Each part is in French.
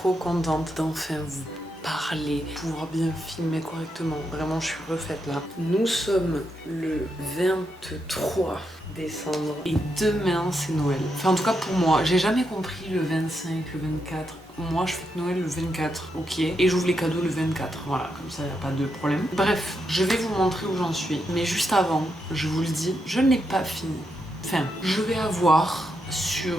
trop contente d'enfin vous parler, pouvoir bien filmer correctement. Vraiment, je suis refaite là. Nous sommes le 23 décembre et demain c'est Noël. Enfin, en tout cas pour moi, j'ai jamais compris le 25, le 24. Moi, je fête Noël le 24, ok. Et j'ouvre les cadeaux le 24. Voilà, comme ça, il n'y a pas de problème. Bref, je vais vous montrer où j'en suis. Mais juste avant, je vous le dis, je n'ai pas fini. Enfin, je vais avoir sur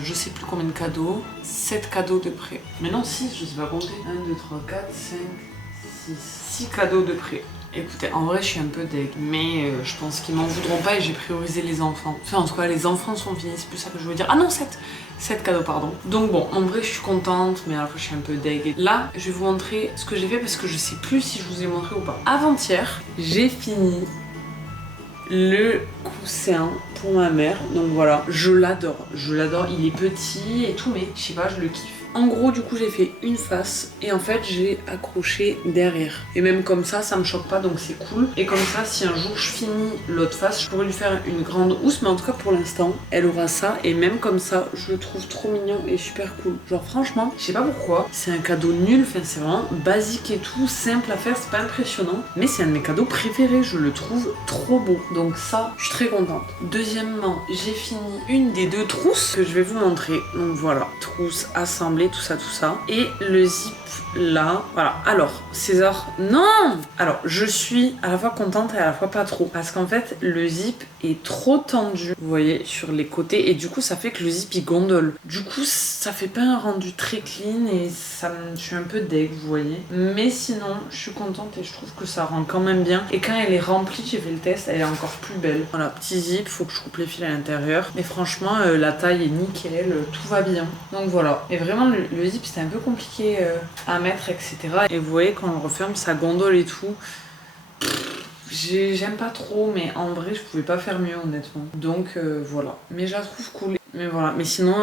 je sais plus combien de cadeaux, 7 cadeaux de prêt. Mais non, 6, je sais pas compter. 1, 2, 3, 4, 5, 6 cadeaux de prêt. Écoutez, en vrai, je suis un peu deg, mais je pense qu'ils m'en voudront pas et j'ai priorisé les enfants. Enfin, en tout cas, les enfants sont finis, c'est plus ça que je veux dire. Ah non, 7 cadeaux, pardon. Donc bon, en vrai, je suis contente, mais à la fois, je suis un peu deg. Et là, je vais vous montrer ce que j'ai fait parce que je sais plus si je vous ai montré ou pas. Avant-hier, j'ai fini le coussin pour ma mère. Donc voilà, je l'adore. Je l'adore, il est petit et tout, mais je sais pas, je le kiffe. En gros, du coup, j'ai fait une face et en fait, j'ai accroché derrière. Et même comme ça me choque pas, donc c'est cool. Et comme ça, si un jour je finis l'autre face, je pourrais lui faire une grande housse. Mais en tout cas, pour l'instant, elle aura ça. Et même comme ça, je le trouve trop mignon et super cool. Genre, franchement, je sais pas pourquoi. C'est un cadeau nul. Enfin, c'est vraiment basique et tout, simple à faire. C'est pas impressionnant. Mais c'est un de mes cadeaux préférés. Je le trouve trop beau. Donc ça, je suis très contente. Deuxièmement, j'ai fini une des 2 trousses que je vais vous montrer. Donc voilà, trousse assemblée, tout ça. Et le zip là, voilà. Alors, César, non! Alors, je suis à la fois contente et à la fois pas trop. Parce qu'en fait, le zip est trop tendu, vous voyez, sur les côtés. Et du coup, ça fait que le zip, il gondole. Du coup, ça fait pas un rendu très clean et je suis un peu deg, vous voyez. Mais sinon, je suis contente et je trouve que ça rend quand même bien. Et quand elle est remplie, j'ai fait le test, elle est encore plus belle. Voilà, petit zip, faut que je coupe les fils à l'intérieur. Mais franchement, la taille est nickel, tout va bien. Donc voilà. Et vraiment, le zip, c'était un peu compliqué à mettre, etc. Et vous voyez, quand on le referme, ça gondole et tout. J'aime pas trop, mais en vrai, je pouvais pas faire mieux, honnêtement. Donc voilà. Mais je la trouve cool. Mais voilà, mais sinon,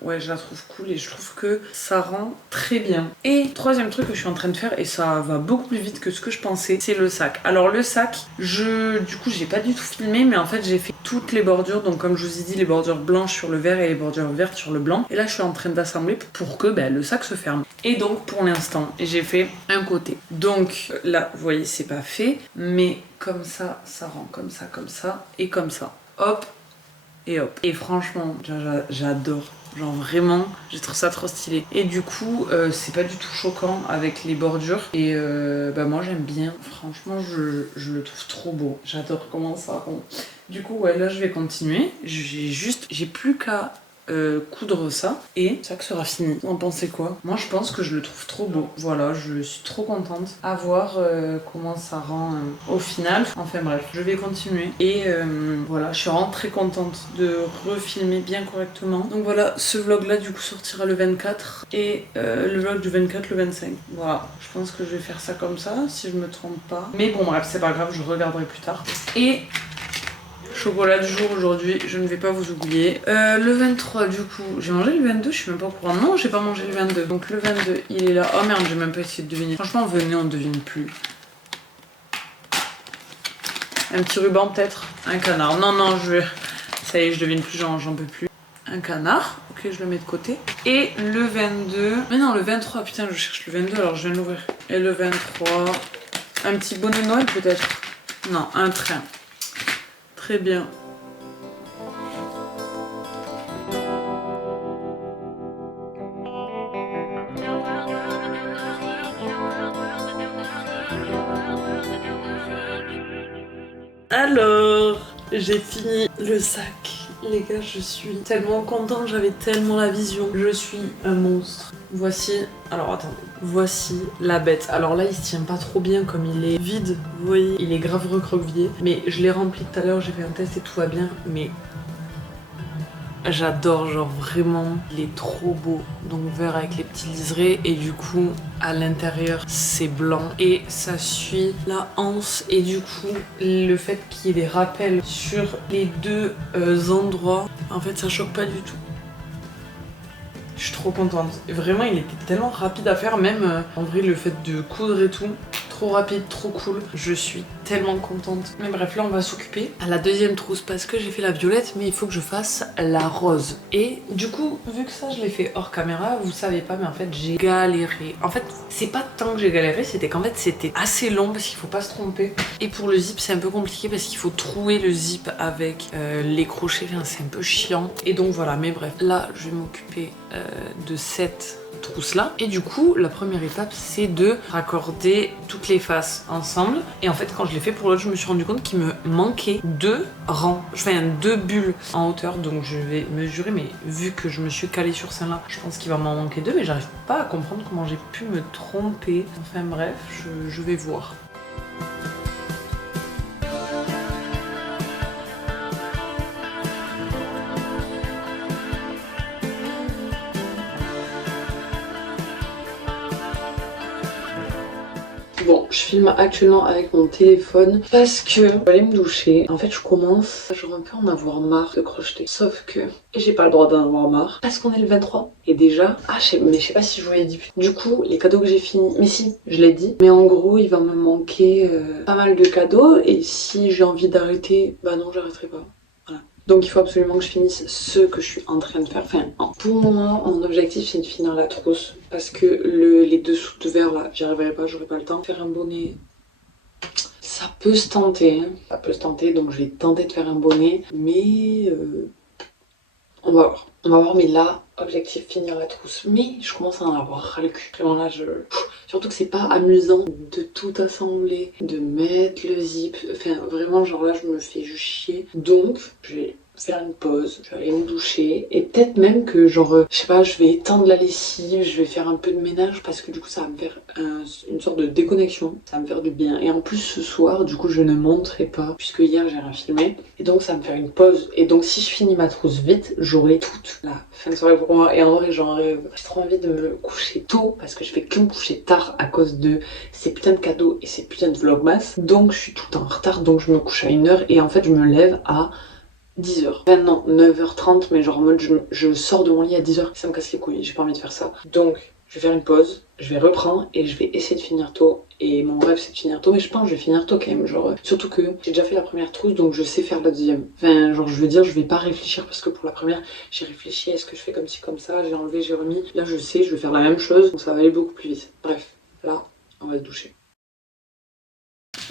ouais, je la trouve cool et je trouve que ça rend très bien. Et troisième truc que je suis en train de faire, et ça va beaucoup plus vite que ce que je pensais, c'est le sac. Alors le sac, du coup, j'ai pas du tout filmé, mais en fait, j'ai fait toutes les bordures. Donc comme je vous ai dit, les bordures blanches sur le vert et les bordures vertes sur le blanc. Et là, je suis en train d'assembler pour que le sac se ferme. Et donc, pour l'instant, j'ai fait un côté. Donc là, vous voyez, c'est pas fait, mais comme ça rend comme ça, et comme ça. Hop. Et hop. Et franchement, j'adore. Genre vraiment, j'ai trouvé ça trop stylé. Et du coup, c'est pas du tout choquant avec les bordures. Et moi j'aime bien. Franchement, je le trouve trop beau. J'adore comment ça rend. Du coup, ouais, là je vais continuer. J'ai plus qu'à coudre ça et ça que sera fini. Vous en pensez quoi? Moi je pense que je le trouve trop beau. Voilà, je suis trop contente à voir comment ça rend au final. Enfin bref, je vais continuer et voilà, je suis vraiment très contente de refilmer bien correctement. Donc voilà, ce vlog là du coup sortira le 24 et le vlog du 24 le 25. Voilà, je pense que je vais faire ça comme ça si je me trompe pas. Mais bon bref, c'est pas grave, je regarderai plus tard. Et chocolat du jour aujourd'hui, je ne vais pas vous oublier. Le 23 du coup, j'ai mangé le 22, je suis même pas au courant. Non, j'ai pas mangé le 22. Donc le 22, il est là. Oh merde, j'ai même pas essayé de deviner. Franchement, venez, on ne devine plus. Un petit ruban peut-être. Un canard. Non, ça y est, je devine plus, j'en peux plus. Un canard. Ok, je le mets de côté. Et le 22... Mais non, le 23, putain, je cherche le 22, alors je viens de l'ouvrir. Et le 23... Un petit bonnet de Noël peut-être. Non, un train. Très bien. Alors, j'ai fini le sac. Les gars, je suis tellement contente, j'avais tellement la vision. Je suis un monstre. Voici, alors attendez, voici la bête. Alors là, il se tient pas trop bien comme il est vide, vous voyez, il est grave recroquevillé. Mais je l'ai rempli tout à l'heure, j'ai fait un test et tout va bien. Mais j'adore, genre vraiment, il est trop beau. Donc vert avec les petits liserés et du coup à l'intérieur c'est blanc et ça suit la anse et du coup le fait qu'il y ait des rappels sur les 2 endroits, en fait ça choque pas du tout. Je suis trop contente. Et vraiment il était tellement rapide à faire, même en vrai le fait de coudre et tout, trop rapide, trop cool. Je suis tellement contente. Mais bref, là on va s'occuper à la deuxième trousse parce que j'ai fait la violette, mais il faut que je fasse la rose. Et du coup, vu que ça je l'ai fait hors caméra, vous savez pas, mais en fait j'ai galéré. En fait, c'est pas tant que j'ai galéré, c'était qu'en fait c'était assez long parce qu'il faut pas se tromper. Et pour le zip, c'est un peu compliqué parce qu'il faut trouver le zip avec les crochets, enfin, c'est un peu chiant. Et donc voilà, mais bref, là je vais m'occuper de cette trousse là, et du coup la première étape c'est de raccorder toutes les faces ensemble. Et en fait quand je l'ai fait pour l'autre, je me suis rendu compte qu'il me manquait 2 rangs, enfin 2 bulles en hauteur, donc je vais mesurer, mais vu que je me suis calée sur celle-là, je pense qu'il va m'en manquer 2, mais j'arrive pas à comprendre comment j'ai pu me tromper. Enfin bref, je vais voir. Bon, je filme actuellement avec mon téléphone parce que je vais aller me doucher. En fait, je commence genre un peu à en avoir marre de crocheter. Sauf que j'ai pas le droit d'en avoir marre parce qu'on est le 23. Et déjà, mais je sais pas si je vous l'ai dit. Du coup, les cadeaux que j'ai finis, mais si, je l'ai dit. Mais en gros, il va me manquer pas mal de cadeaux. Et si j'ai envie d'arrêter, bah non, j'arrêterai pas. Voilà. Donc il faut absolument que je finisse ce que je suis en train de faire. Enfin, pour moi, mon objectif c'est de finir la trousse. Parce que les dessous de verre là, j'y arriverai pas, j'aurai pas le temps. Faire un bonnet, ça peut se tenter. Hein. Ça peut se tenter, donc je vais tenter de faire un bonnet. Mais on va voir. On va voir, mais là, objectif finir la trousse. Mais je commence à en avoir ras le cul. Vraiment là, surtout que c'est pas amusant de tout assembler, de mettre le zip. Enfin, vraiment, genre là, je me fais juste chier. Donc, je vais faire une pause, je vais aller me doucher. Et peut-être même que, genre, je sais pas, je vais étendre la lessive, je vais faire un peu de ménage parce que du coup, ça va me faire une sorte de déconnexion. Ça va me faire du bien. Et en plus, ce soir, du coup, je ne montrerai pas puisque hier, j'ai rien filmé. Et donc, ça va me faire une pause. Et donc, si je finis ma trousse vite, j'aurai toute la fin de soirée pour moi. Et en vrai, j'en rêve. J'ai trop envie de me coucher tôt parce que je fais que me coucher tard à cause de ces putains de cadeaux et ces putains de vlogmas. Donc, je suis tout le temps en retard. Donc, je me couche à 1h et en fait, je me lève à 10h. Enfin non, 9h30, mais genre en mode je sors de mon lit à 10h. Ça me casse les couilles, j'ai pas envie de faire ça. Donc, je vais faire une pause, je vais reprendre et je vais essayer de finir tôt. Et mon rêve c'est de finir tôt, mais je pense que je vais finir tôt quand même. Genre, surtout que j'ai déjà fait la première trousse, donc je sais faire la deuxième. Enfin, genre, je veux dire, je vais pas réfléchir parce que pour la première, j'ai réfléchi, est-ce que je fais comme ci, comme ça, j'ai enlevé, j'ai remis. Là, je sais, je vais faire la même chose, donc ça va aller beaucoup plus vite. Bref, là, on va se doucher.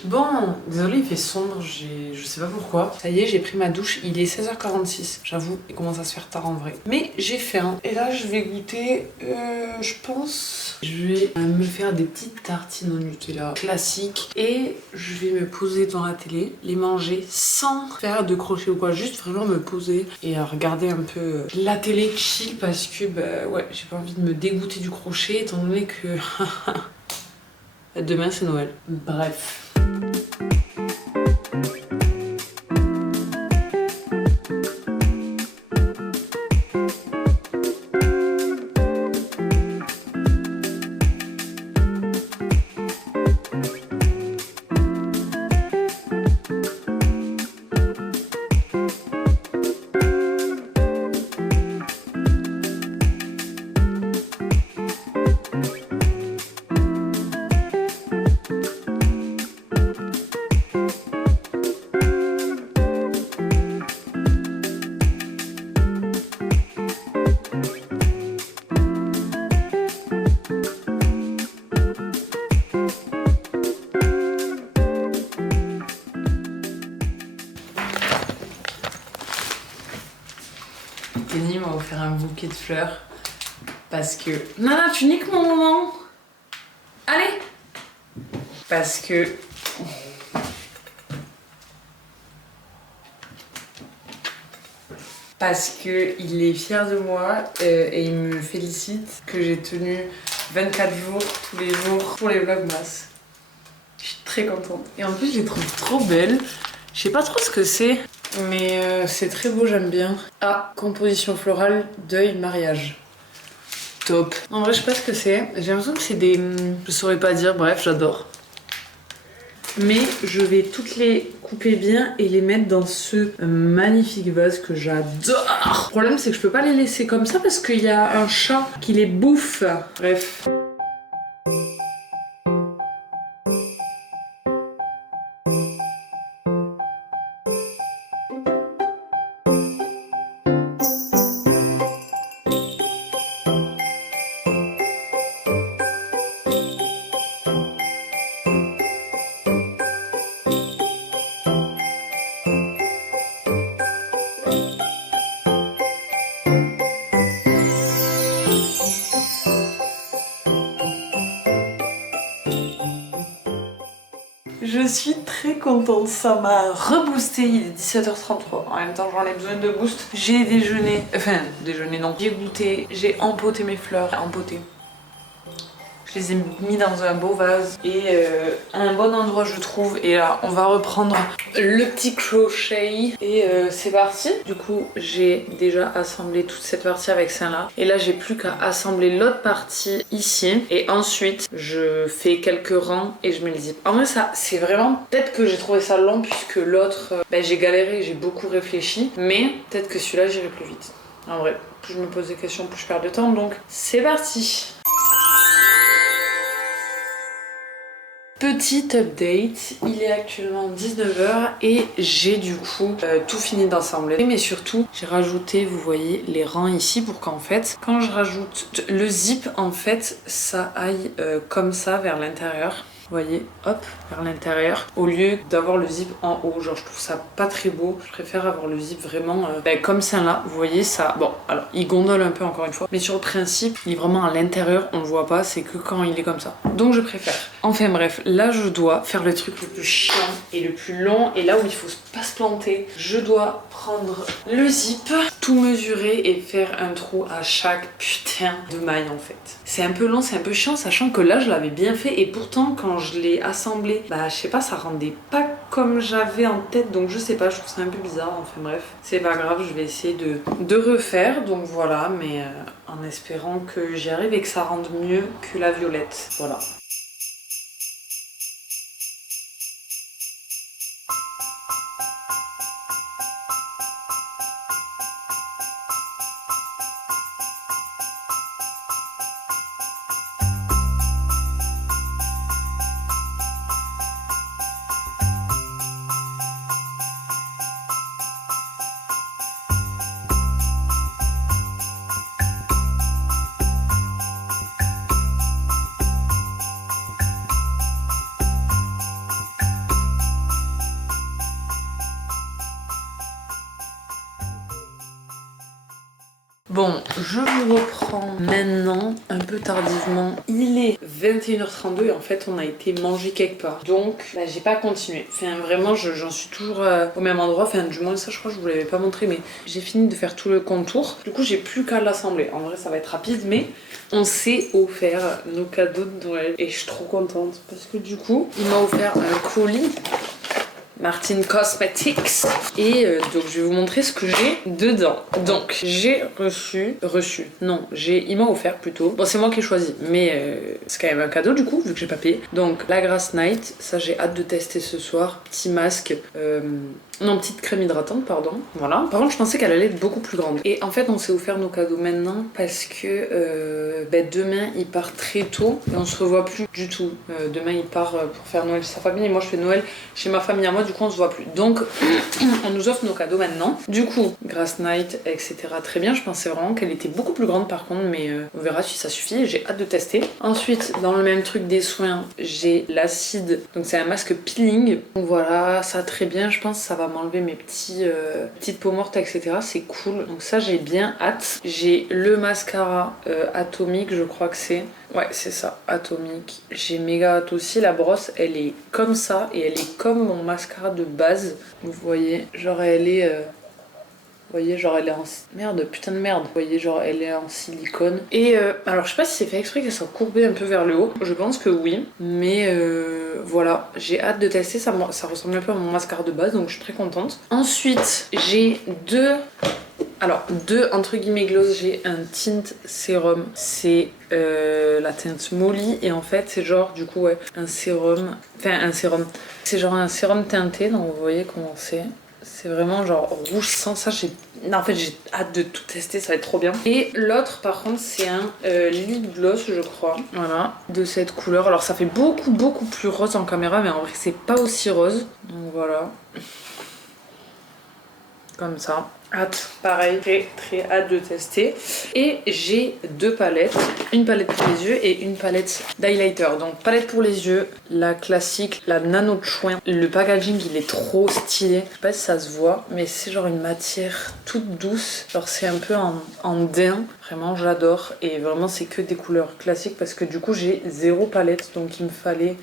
Bon, désolé, il fait sombre, je sais pas pourquoi. Ça y est, j'ai pris ma douche, il est 16h46. J'avoue, il commence à se faire tard en vrai. Mais j'ai faim. Et là, je vais goûter, je pense, je vais me faire des petites tartines au Nutella classiques. Et je vais me poser devant la télé, les manger sans faire de crochet ou quoi. Juste vraiment me poser et regarder un peu la télé chill parce que, bah ouais, j'ai pas envie de me dégoûter du crochet étant donné que... Demain, c'est Noël. Bref. Kenny m'a offert un bouquet de fleurs parce que... Nana, tu niques mon moment. Allez. Parce que... il est fier de moi et il me félicite que j'ai tenu 24 jours, tous les jours, pour les vlogmas. Je suis très contente. Et en plus, je les trouve trop belles. Je sais pas trop ce que c'est, mais c'est très beau, j'aime bien. Ah, composition florale, deuil, mariage. Top. En vrai, je sais pas ce que c'est. J'ai l'impression que c'est des... Je saurais pas dire, bref, j'adore. Mais je vais toutes les couper bien et les mettre dans ce magnifique vase que j'adore. Le problème, c'est que je peux pas les laisser comme ça parce qu'il y a un chat qui les bouffe. Bref. suis très contente, ça m'a reboosté. Il est 17h33. En même temps, j'en ai besoin de boost. J'ai déjeuné, enfin, déjeuné non. J'ai goûté, j'ai empoté mes fleurs. Empoté. Je les ai mis dans un beau vase et à un bon endroit je trouve. Et là on va reprendre le petit crochet et c'est parti. Du coup j'ai déjà assemblé toute cette partie avec ça là. Et là j'ai plus qu'à assembler l'autre partie ici. Et ensuite je fais quelques rangs et je mets le zip. En vrai ça c'est vraiment, peut-être que j'ai trouvé ça long puisque l'autre j'ai galéré, j'ai beaucoup réfléchi. Mais peut-être que celui-là j'irai plus vite. En vrai, plus je me pose des questions, plus je perds de temps. Donc c'est parti. Petit update, il est actuellement 19h et j'ai du coup tout fini d'assembler. Mais surtout, j'ai rajouté, vous voyez, les rangs ici pour qu'en fait, quand je rajoute le zip, en fait, ça aille comme ça vers l'intérieur. Vous voyez, hop, vers l'intérieur, au lieu d'avoir le zip en haut. Genre je trouve ça pas très beau, je préfère avoir le zip vraiment comme ça là. Vous voyez ça, bon alors il gondole un peu encore une fois, mais sur le principe il est vraiment à l'intérieur, on le voit pas, c'est que quand il est comme ça. Donc je préfère. Enfin bref, là je dois faire le truc le plus chiant et le plus long, et là où il faut pas se planter, je dois prendre le zip, tout mesurer et faire un trou à chaque putain de maille en fait. C'est un peu long, c'est un peu chiant, sachant que là je l'avais bien fait et pourtant quand je l'ai assemblé, bah je sais pas, ça rendait pas comme j'avais en tête, donc je sais pas, je trouve ça un peu bizarre. Enfin bref, c'est pas grave, je vais essayer de refaire, donc voilà, mais en espérant que j'y arrive et que ça rende mieux que la violette, voilà. Bon, je vous reprends maintenant, un peu tardivement. Il est 21h32 et en fait on a été manger quelque part. Donc bah, j'ai pas continué. Enfin vraiment j'en suis toujours au même endroit. Enfin du moins ça je crois que je vous l'avais pas montré, mais j'ai fini de faire tout le contour. Du coup j'ai plus qu'à l'assembler. En vrai ça va être rapide, mais on s'est offert nos cadeaux de Noël et je suis trop contente parce que du coup il m'a offert un colis Martin Cosmetics et donc je vais vous montrer ce que j'ai dedans. Donc j'ai il m'a offert plutôt, bon c'est moi qui ai choisi mais c'est quand même un cadeau du coup vu que j'ai pas payé. Donc la Grass Night, ça j'ai hâte de tester ce soir. Petit masque, non, petite crème hydratante, pardon. Voilà. Par contre, je pensais qu'elle allait être beaucoup plus grande. Et en fait, on s'est offert nos cadeaux maintenant parce que demain, il part très tôt et on se revoit plus du tout. Demain, il part pour faire Noël chez sa famille et moi, je fais Noël chez ma famille à moi. Du coup, on se voit plus. Donc, on nous offre nos cadeaux maintenant. Du coup, Grass Night, etc. Très bien. Je pensais vraiment qu'elle était beaucoup plus grande par contre, mais on verra si ça suffit. J'ai hâte de tester. Ensuite, dans le même truc des soins, j'ai l'acide. Donc, c'est un masque peeling. Donc voilà, ça très bien. Je pense que ça va m'enlever mes petites peaux mortes, etc. C'est cool. Donc ça j'ai bien hâte. J'ai le mascara atomique, je crois que c'est. Ouais c'est ça, atomique. J'ai méga hâte aussi. La brosse elle est comme ça et elle est comme mon mascara de base. Vous voyez, genre elle est... Vous voyez, genre elle est en... Merde, putain de merde. Vous voyez, genre elle est en silicone. Et alors je sais pas si c'est fait exprès qu'elle soit courbée un peu vers le haut. Je pense que oui. Mais voilà, j'ai hâte de tester. Ça ressemble un peu à mon mascara de base, donc je suis très contente. Ensuite, j'ai deux entre guillemets gloss. J'ai un tint sérum. C'est la teinte Molly. Et en fait, c'est genre du coup, ouais, un sérum. Enfin, un sérum. C'est genre un sérum teinté, donc vous voyez comment c'est. C'est vraiment genre rouge sans ça. En fait j'ai hâte de tout tester, ça va être trop bien. Et l'autre par contre c'est un lip gloss je crois. Voilà, de cette couleur. Alors ça fait beaucoup plus rose en caméra, mais en vrai c'est pas aussi rose. Donc voilà. comme ça. Hâte, pareil, très hâte de tester. Et j'ai 2 palettes, une palette pour les yeux et une palette d'highlighter. Donc palette pour les yeux, la classique, la Nano Chouin. Le packaging il est trop stylé, je sais pas si ça se voit, mais c'est genre une matière toute douce. Genre c'est un peu en daim, vraiment j'adore. Et vraiment c'est que des couleurs classiques parce que du coup j'ai 0 palette, donc il me fallait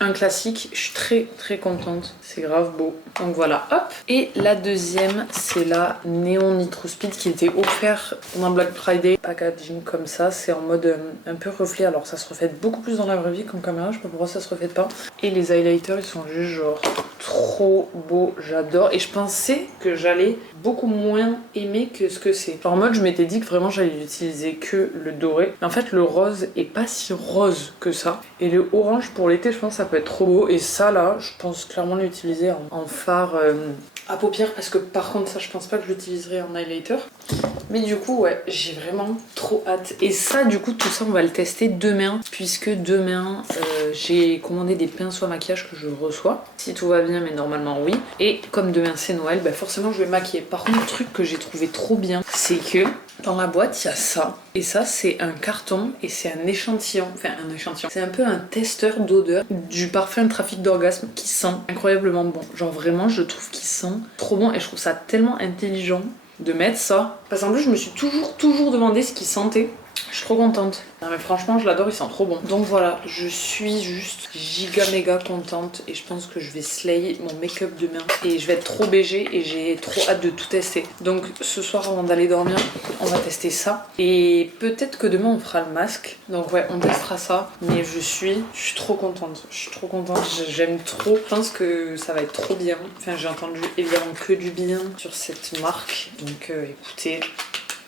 un classique. Je suis très contente, c'est grave beau. Donc voilà, hop. Et la deuxième c'est la Néon Nitro Speed qui était offert pendant Black Friday. Packaging comme ça, c'est en mode un peu reflet. Alors ça se reflète beaucoup plus dans la vraie vie qu'en caméra, je sais pas pourquoi ça se reflète pas. Et les highlighters ils sont juste genre trop beaux, j'adore. Et je pensais que j'allais beaucoup moins aimer que ce que c'est. Genre en mode je m'étais dit que vraiment j'allais utiliser que le doré. Mais en fait le rose est pas si rose que ça. Et le orange pour l'été je pense que ça peut être trop beau. Et ça là je pense clairement l'utiliser en fard à paupières parce que par contre ça je pense pas que je l'utiliserai en highlighter. Mais du coup ouais j'ai vraiment trop hâte. Et ça du coup tout ça on va le tester demain puisque demain j'ai commandé des pinceaux à maquillage que je reçois. Si tout va bien mais normalement oui. Et comme demain c'est Noël bah forcément je vais maquiller. Par contre le truc que j'ai trouvé trop bien c'est que dans la boîte il y a ça. Et ça c'est un carton et c'est un échantillon. Enfin un échantillon. C'est un peu un testeur d'odeur du parfum Trafic d'Orgasme qui sent incroyablement bon. Genre vraiment je trouve qu'il sent trop bon et je trouve ça tellement intelligent de mettre ça. Parce qu'en plus je me suis toujours demandé ce qu'il sentait. Je suis trop contente. Non mais franchement je l'adore, il sent trop bon. Donc voilà, je suis juste giga méga contente et je pense que je vais slay mon make-up demain. Et je vais être trop BG et j'ai trop hâte de tout tester. Donc ce soir avant d'aller dormir, on va tester ça. Et peut-être que demain on fera le masque. Donc ouais, on testera ça. Mais je suis trop contente. Je suis trop contente, j'aime trop. Je pense que ça va être trop bien. Enfin j'ai entendu évidemment que du bien sur cette marque. Donc écoutez...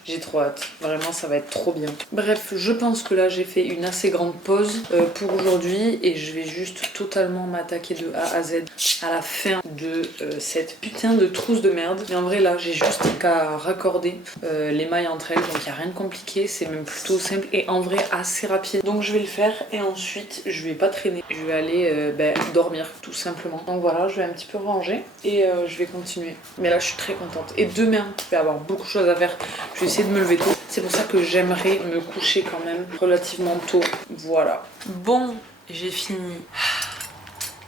J'ai trop hâte, vraiment ça va être trop bien. Bref, je pense que là j'ai fait une assez grande pause pour aujourd'hui et je vais juste totalement m'attaquer de A à Z à la fin de cette putain de trousse de merde. Mais en vrai là j'ai juste qu'à raccorder les mailles entre elles, donc il n'y a rien de compliqué, c'est même plutôt simple et en vrai assez rapide. Donc je vais le faire et ensuite je vais pas traîner, je vais aller dormir tout simplement. Donc voilà, je vais un petit peu ranger et je vais continuer. Mais là je suis très contente. Et demain je vais avoir beaucoup de choses à faire. Je vais essayer de me lever tôt. C'est pour ça que j'aimerais me coucher quand même relativement tôt. Voilà. Bon, j'ai fini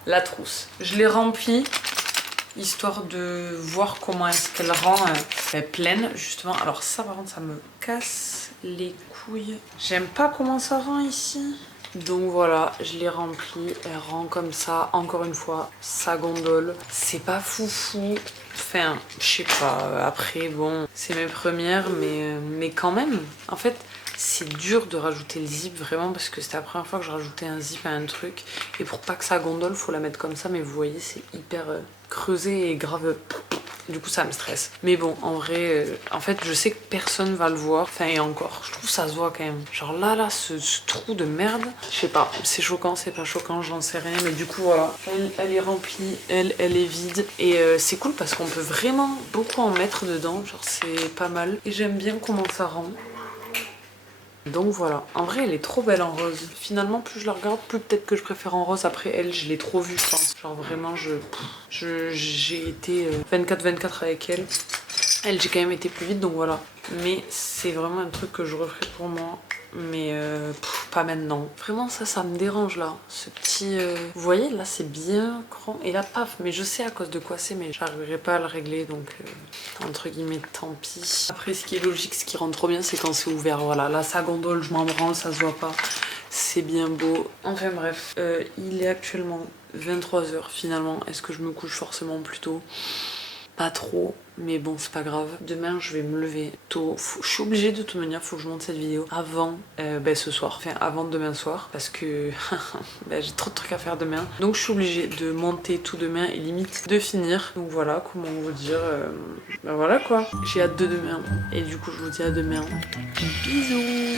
la trousse. Je l'ai remplie histoire de voir comment est-ce qu'elle rend pleine justement. Alors ça par contre ça me casse les couilles. J'aime pas comment ça rend ici. Donc voilà, je l'ai remplie, elle rend comme ça, encore une fois, sa gondole. C'est pas foufou, enfin, je sais pas, après bon, c'est mes premières, mais quand même, en fait, c'est dur de rajouter le zip vraiment parce que c'était la première fois que je rajoutais un zip à un truc. Et pour pas que ça gondole, faut la mettre comme ça, mais vous voyez, c'est hyper creusé et grave... Du coup ça me stresse. Mais bon en vrai en fait je sais que personne va le voir. Enfin et encore je trouve que ça se voit quand même. Genre là ce trou de merde. Je sais pas c'est choquant c'est pas choquant j'en sais rien. Mais du coup voilà elle est remplie. Elle est vide. Et c'est cool parce qu'on peut vraiment beaucoup en mettre dedans. Genre c'est pas mal. Et j'aime bien comment ça rend. Donc voilà, en vrai elle est trop belle en rose. Finalement plus je la regarde, plus peut-être que je préfère en rose. Après elle, je l'ai trop vue je pense. Genre vraiment j'ai été 24/24 avec elle. Elle j'ai quand même été plus vite donc voilà. Mais c'est vraiment un truc que je referai pour moi. Mais pas maintenant. Vraiment ça me dérange là. Ce petit... Vous voyez là c'est bien grand. Et là paf. Mais je sais à cause de quoi c'est mais j'arriverai pas à le régler donc entre guillemets tant pis. Après ce qui est logique, ce qui rend trop bien c'est quand c'est ouvert. Voilà là ça gondole, je m'en branle, ça se voit pas. C'est bien beau. Enfin bref. Il est actuellement 23h finalement. Est-ce que je me couche forcément plus tôt? Pas trop, mais bon c'est pas grave. Demain je vais me lever tôt. Je suis obligée de toute manière, faut que je monte cette vidéo avant ce soir, enfin avant demain soir, parce que j'ai trop de trucs à faire demain. Donc je suis obligée de monter tout demain et limite de finir. Donc voilà, comment vous dire, voilà quoi. J'ai hâte de demain et du coup je vous dis à demain. Bisous.